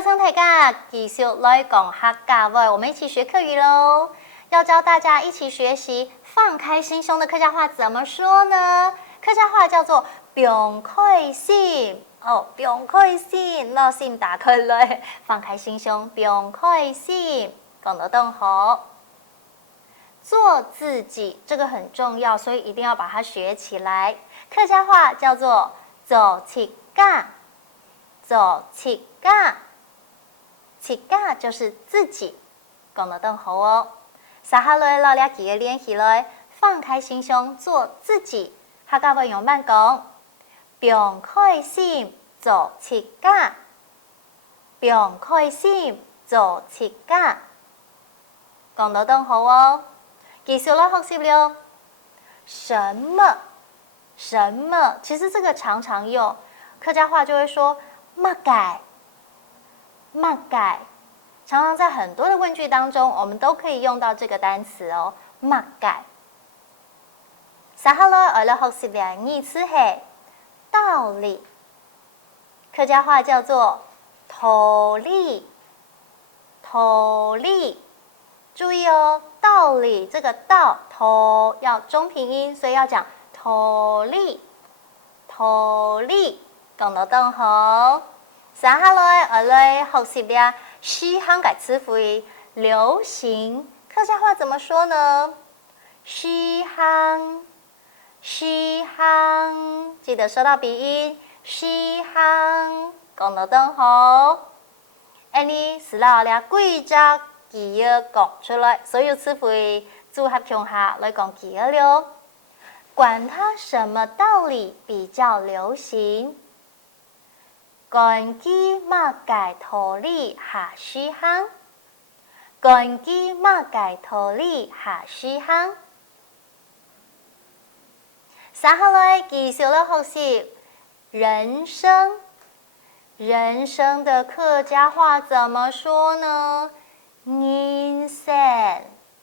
邀请大家继续来讲客家话，我们一起学客语喽。要教大家一起学习放开心胸的客家话怎么说呢？客家话叫做放开心哦，放开心，把心打开来，放开心胸，放开心，讲得更好。做自己这个很重要，所以一定要把它学起来。客家话叫做做自家，做自家，自家就是自己，讲得更好哦。撒下来老俩几个练习来，放开心胸，做自己。客家话用慢讲，放开心，做自家，放开心，做自家，讲得更好哦。继续来学习了，什么？什么？其实这个常常用，客家话就会说乜改，乜改。常常在很多的问句当中，我们都可以用到这个单词哦，乜改。接下来我来学习的意思是道理，客家话叫做道理，道理。注意哦，道理这个道头要中平音，所以要讲道理，道理，讲得更好。接下来我来学习的西行嘅词汇，流行，客家话怎么说呢？西行，西行，记得收到鼻音，西行，讲得更好。你是老俩贵家记要讲出来，所有词汇组合chung下来讲记要了。管它什么道理比较流行，干基乜解道理下西行，干基乜解道理下西行。接下来继续来学习人生。人生的客家话怎么说呢？人生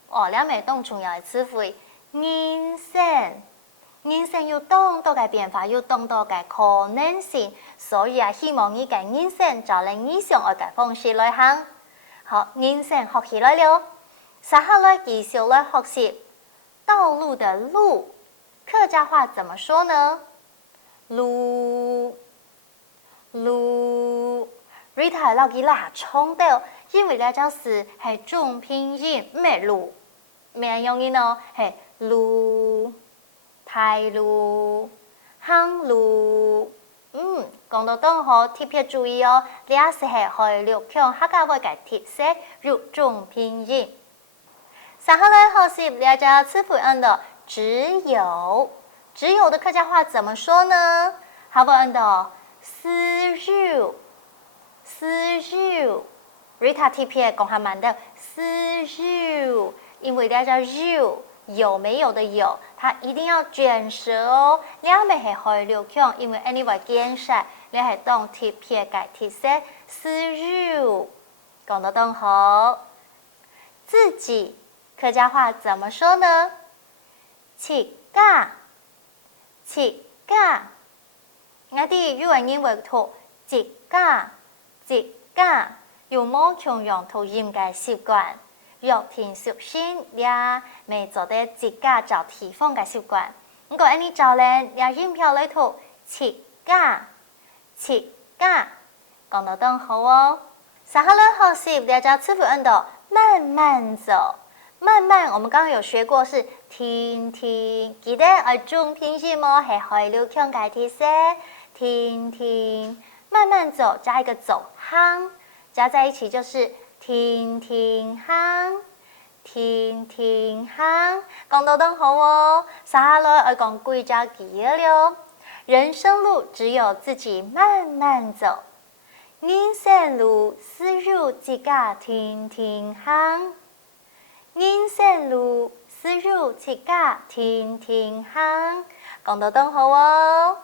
哦，两枚动重要的词汇。人生，人生有當多嘅變化，有當多嘅可能性，所以希望你嘅人生就嚟你想愛嘅方式來行。好，人生學起來了，接下來繼續來學習道路的路，客家話怎麼說呢？路。路 ，Rita 老幾啦衝到，因為呢張詞係中拼音，咩路，咩用音呢？係路、太路、行路。講到都好，特別注意哦，呢一時係開六強客家話嘅特色入中拼音。接下來學習呢一隻詞彙按的只有，只有的客家話怎麼說呢？好不按的。私有，私有 ，Rita TP 講下慢的私有，因為呢叫有沒有的有，它一定要捲舌哦。兩邊係開六強，因為 anyway 見晒，你係當 TP 改提色私有，講得更好。自己客家話怎麼說呢？自家，自家。我哋語文英文讀自家，自家有冇從用讀音嘅習慣，若填熟先也未做得自家找地方嘅習慣。不過呢就咧，也音標嚟讀自家，自家講得更好哦。接下來學習大家詞彙按度慢慢走，慢慢我們剛剛有學過是停停，記得中拼音哦，係開六強嘅提示。停停，慢慢走，加一個走行，加在一起就是停停行，停停行，講得更好哦。接下來我講貴家記了，人生路只有自己慢慢走，人生路只有自家停停行，人生路只有自家停停行，講得更好哦。